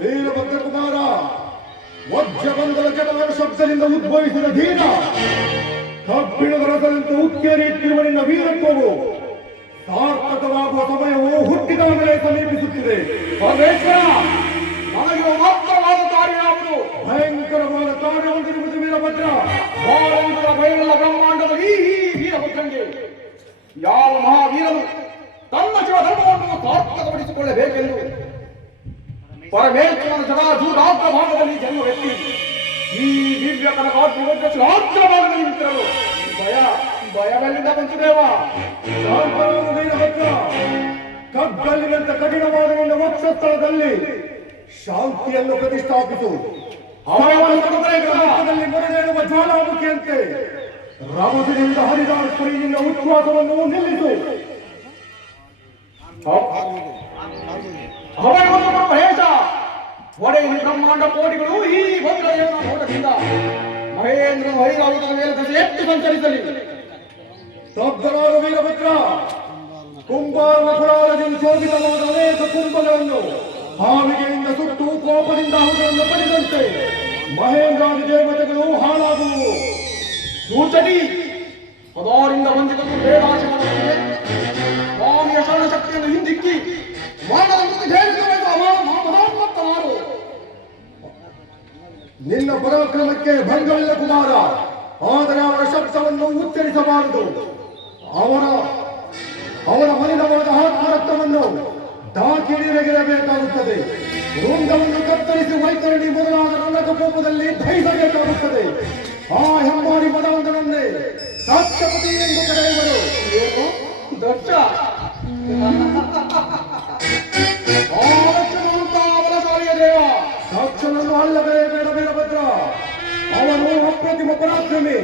ವೀರಭದ್ರ ಕುಮಾರ ವಜ್ರಬಂಧನ ಜಟವರ ಶಬ್ದದಿಂದ ಉದ್ಭವಿಸಿದ ಧೀರ ಕಬ್ಬಿಣದ ರಥದಂತೆ ಉಕ್ಕೇರಿಯುತ್ತಿರುವ ನಿನ್ನ ವೀರತ್ವವು ಸಾರ್ಥಕವಾಗುವ ಸಮಯವು ಹುಟ್ಟಿದಾಗಲೇ ಸಮೀಪಿಸುತ್ತಿದೆ. ನನಗೆ ಮಾತ್ರವಾದ ಕಾರ್ಯ ಯಾವುದು? ಭಯಂಕರವಾದ ಕಾರ್ಯವೊಂದಿರುವುದು ವೀರಭದ್ರ. ಬಾಳಂದರ ಬಯಲ ಬ್ರಹ್ಮಾಂಡದ ಈ ವೀರಭದ್ರಂಗೆ ಯಾವ ಮಹಾವೀರನು ತನ್ನ ಶಿವಧರ್ಮವನ್ನು ಸಾರ್ಥಕಪಡಿಸಿಕೊಳ್ಳಬೇಕೆಂದು ಪರಮೇಶ್ವರನ ಜಡಾಜೂಡಾಗ್ರ ಭಾಗದಲ್ಲಿ ಜನ್ಮವೆತ್ತಿ ಈ ದಿವ್ಯ ಕನಕಾಗ್ರ ಭಾಗದಲ್ಲಿ ನಿಂತಿರಲು ಭಯವೆಲ್ಲಿಂದ ಬಂತು ವೀರಭದ್ರ, ಕಗ್ಗಲ್ಲಿನಂತ ಕಠಿಣವಾದ ನಿನ್ನ ವಕ್ಷಸ್ಥಳದಲ್ಲಿ ಶಾಂತಿಯನ್ನು ಪ್ರತಿಷ್ಠಾಪಿಸು. ಅವರಲ್ಲಿ ಮೊರೆದೇಳುವ ಜ್ವಾಲಾಮುಖಿಯಂತೆ ರಮಸದಿಂದ ಹರಿದಾಡುತ್ತಿರುವ ನಿನ್ನ ಉಚ್ಛ್ವಾಸವನ್ನು ನಿಲ್ಲಿಸು. ಮಹೇಶ ಒಡೆಯ ಬ್ರಹ್ಮಾಂಡ ಕೋಟಿಗಳು ಈ ಭದ್ರದೇವನ ನೋಟದಿಂದ ಮಹೇಂದ್ರನ ಹರಿದಾಡುವುದರ ಮೇಲೆ ದಶೆ ಎತ್ತು ಸಂಚರಿಸಲಿ. ಸ್ತಬ್ಧರಾದ ವೀರಭದ್ರ, ಕುಂಭಾರನ ಕುರಾಲದಿಂದ ಶೋಭಿತವಾದ ಅನೇಕ ಕುಂಭಗಳನ್ನು ಹಾವಿಗೆಯಿಂದ ಸುಟ್ಟು ಕೋಪದಿಂದ ಅವುಗಳನ್ನು ಪಡೆದಂತೆ ಮಹೇಂದ್ರಾದಿ ದೇವತೆಗಳು ಹಾಳಾಗುವು. ಸೂಚನಿ ಪದಾರಿಂದ ವಂಚಿತರು ಬೇಡಾಶಿವನಿಗೆ ಸ್ವಾಮಿಯ ಶರಣ ಶಕ್ತಿಯನ್ನು ಹಿಂದಿಕ್ಕಿ ಮರಣವನ್ನು ನಿನ್ನ ಪರಾಕ್ರಮಕ್ಕೆ ಭಂಗವಿಲ್ಲ ಕುಮಾರ. ಆದರೆ ಅವರ ಶಬ್ದವನ್ನು ಉಚ್ಚರಿಸಬಾರದು. ಅವರ ಮಲಿನವಾದ ಆತ್ಮರಕ್ತವನ್ನು ದಾಖಿಡಿರಗಿರಬೇಕಾಗುತ್ತದೆ. ವೃಂದವನ್ನು ಕತ್ತರಿಸಿ ವೈತರಣಿ ಮೊದಲಾದ ರಣಕ ಕೋಪದಲ್ಲಿ ದಹಿಸಬೇಕಾಗುತ್ತದೆ. ಆ ಹೆಮ್ಮಾರಿ ಮದಾಂಧನನ್ನೇ ದಕ್ಷಪತಿ ಎಂದು ಕರೆಯುವರು. ದಕ್ಷ ಬಲಶಾಲಿಯ ದೇವ. ದಕ್ಷನನ್ನು ಅಲ್ಲವೇ ಬೇಡ ವೀರಭದ್ರ. ಅವನು ಅಪ್ರತಿಮ ಪರಾಕ್ರಮಿ.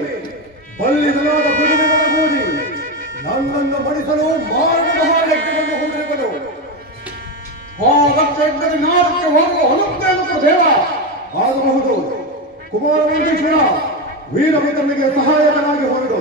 ಬಲ್ಲಿದನಾದ ಬಿಡುವಿನೊಳಗೂಡಿ ನನ್ನನ್ನು ಬಡಿಸಲು ಮಾರ್ಗದ ಯಜ್ಞವನ್ನು ಹೂಡಿರುವನು. ಆ ದಕ್ಷ ಯಜ್ಞದ ನಾದಕ್ಕೆ ಹೋಗುವ ಹೊಲುತ್ತೇನು ದೇವ. ಆಗಬಹುದು ಕುಮಾರ ವೆಂಕಟೇಶ್ವರ, ವೀರಭದ್ರನಿಗೆ ಸಹಾಯಕನಾಗಿ ಹೊರಡು.